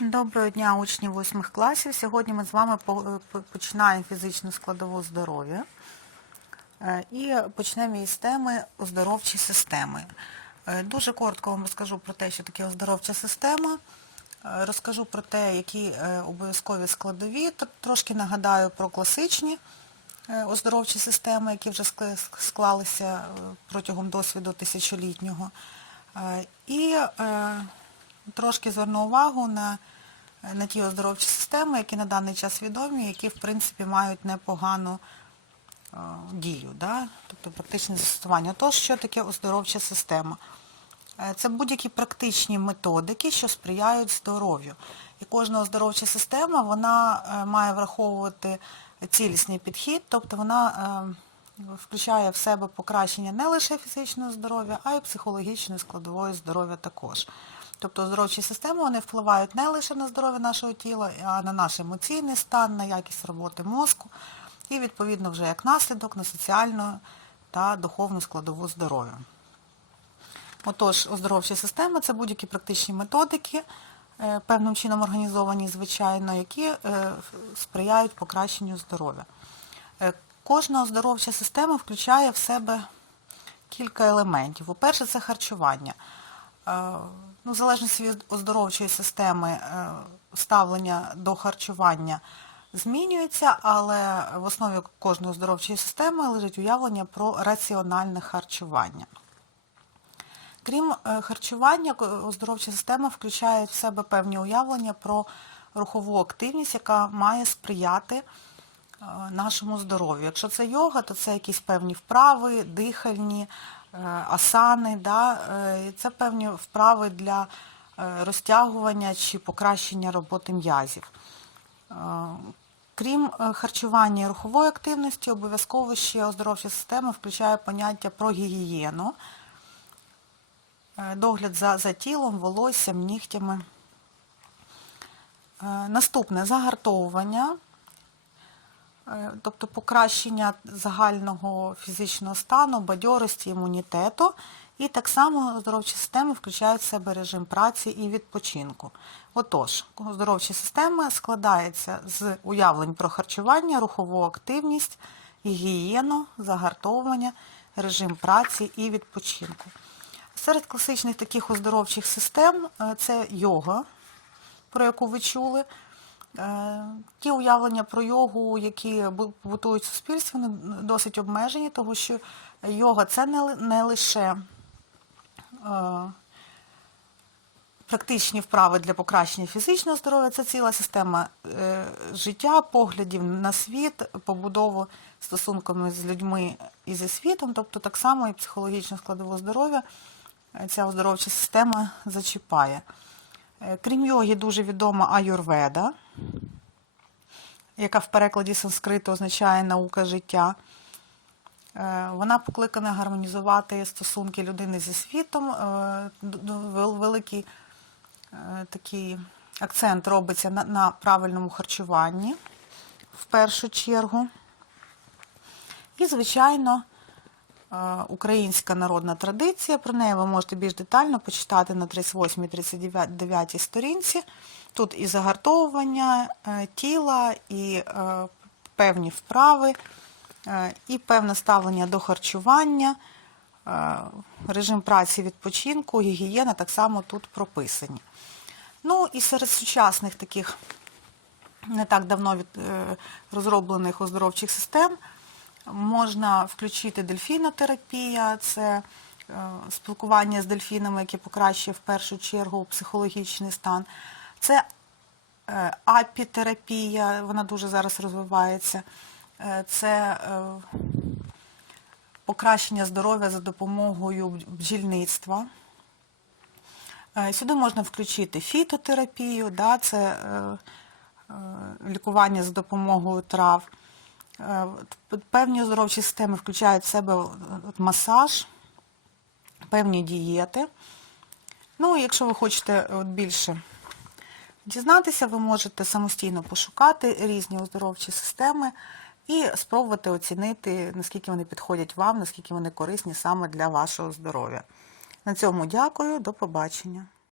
Доброго дня, учні восьмих класів. Сьогодні ми з вами е, по- починаємо фізичну складову здоров'я Е, і почнемо із теми оздоровчі системи. Е, Дуже коротко вам розкажу про те, що таке оздоровча система. Розкажу про те, які обов'язкові складові. Трошки нагадаю про класичні оздоровчі системи, які вже склалися протягом досвіду тисячолітнього. І трошки зверну увагу на, на ті оздоровчі системи, які на даний час відомі, які, в принципі, мають непогану е, дію, да? тобто практичне застосування. Тож, що таке оздоровча система? Е, Це будь-які практичні методики, що сприяють здоров'ю. І кожна оздоровча система вона е, має враховувати цілісний підхід, тобто вона е, включає в себе покращення не лише фізичного здоров'я, а й психологічної складової здоров'я також. Тобто оздоровчі системи вони впливають не лише на здоров'я нашого тіла, а на наш емоційний стан, на якість роботи мозку і, відповідно, вже як наслідок на соціальну та духовну складову здоров'я. Отож, оздоровча система це будь-які практичні методики, е, певним чином організовані, звичайно, які е, сприяють покращенню здоров'я. Е, Кожна оздоровча система включає в себе кілька елементів. По-перше, це харчування. Е, Ну, в залежності від оздоровчої системи е, ставлення до харчування змінюється, але в основі кожної оздоровчої системи лежить уявлення про раціональне харчування. Крім е, харчування, оздоровча система включає в себе певні уявлення про рухову активність, яка має сприяти нашому здоров'ю. Якщо це йога, то це якісь певні вправи, дихальні, асани, да? е, це певні вправи для е, розтягування чи покращення роботи м'язів. Е, Крім е, харчування і рухової активності, обов'язково ще оздоровча система включає поняття про гігієну, е, догляд за, за тілом, волоссям, нігтями. Е, Наступне загартовування, е, тобто покращення загального фізичного стану, бадьорості, імунітету. І так само оздоровчі системи включають в себе режим праці і відпочинку. Отож, оздоровча система складається з уявлень про харчування, рухову активність, гігієну, загартовування, режим праці і відпочинку. Серед класичних таких оздоровчих систем е, це йога, про яку ви чули. Е, Ті уявлення про йогу, які бу- побутують в суспільстві, вони досить обмежені, тому що йога це не, лише е, практичні вправи для покращення фізичного здоров'я, це ціла система е, життя, поглядів на світ, побудову стосунками з людьми і зі світом, тобто так само і психологічну складову здоров'я ця оздоровча система зачіпає. Е, Крім йоги, дуже відома аюрведа, яка в перекладі санскриту означає наука життя. Е, Вона покликана гармонізувати стосунки людини зі світом. Е, Великий такий акцент робиться на, правильному харчуванні в першу чергу. І, звичайно, українська народна традиція. Про неї ви можете більш детально почитати на 38-39 сторінці. Тут і загартовування е, тіла, і е, певні вправи, е, і певне ставлення до харчування, режим праці відпочинку, гігієна так само тут прописані. Ну і серед сучасних таких не так давно від, розроблених оздоровчих систем можна включити дельфінотерапія, це е, спілкування з дельфінами, яке покращує в першу чергу психологічний стан. Це е, апітерапія, вона дуже зараз розвивається. Е, Це покращення здоров'я за допомогою бджільництва. Сюди можна включити фітотерапію, да, це лікування за допомогою трав. Е, Певні оздоровчі системи включають в себе масаж, певні дієти. Ну, якщо ви хочете от більше дізнатися, ви можете самостійно пошукати різні оздоровчі системи і спробувати оцінити, наскільки вони підходять вам, наскільки вони корисні саме для вашого здоров'я. На цьому дякую, до побачення.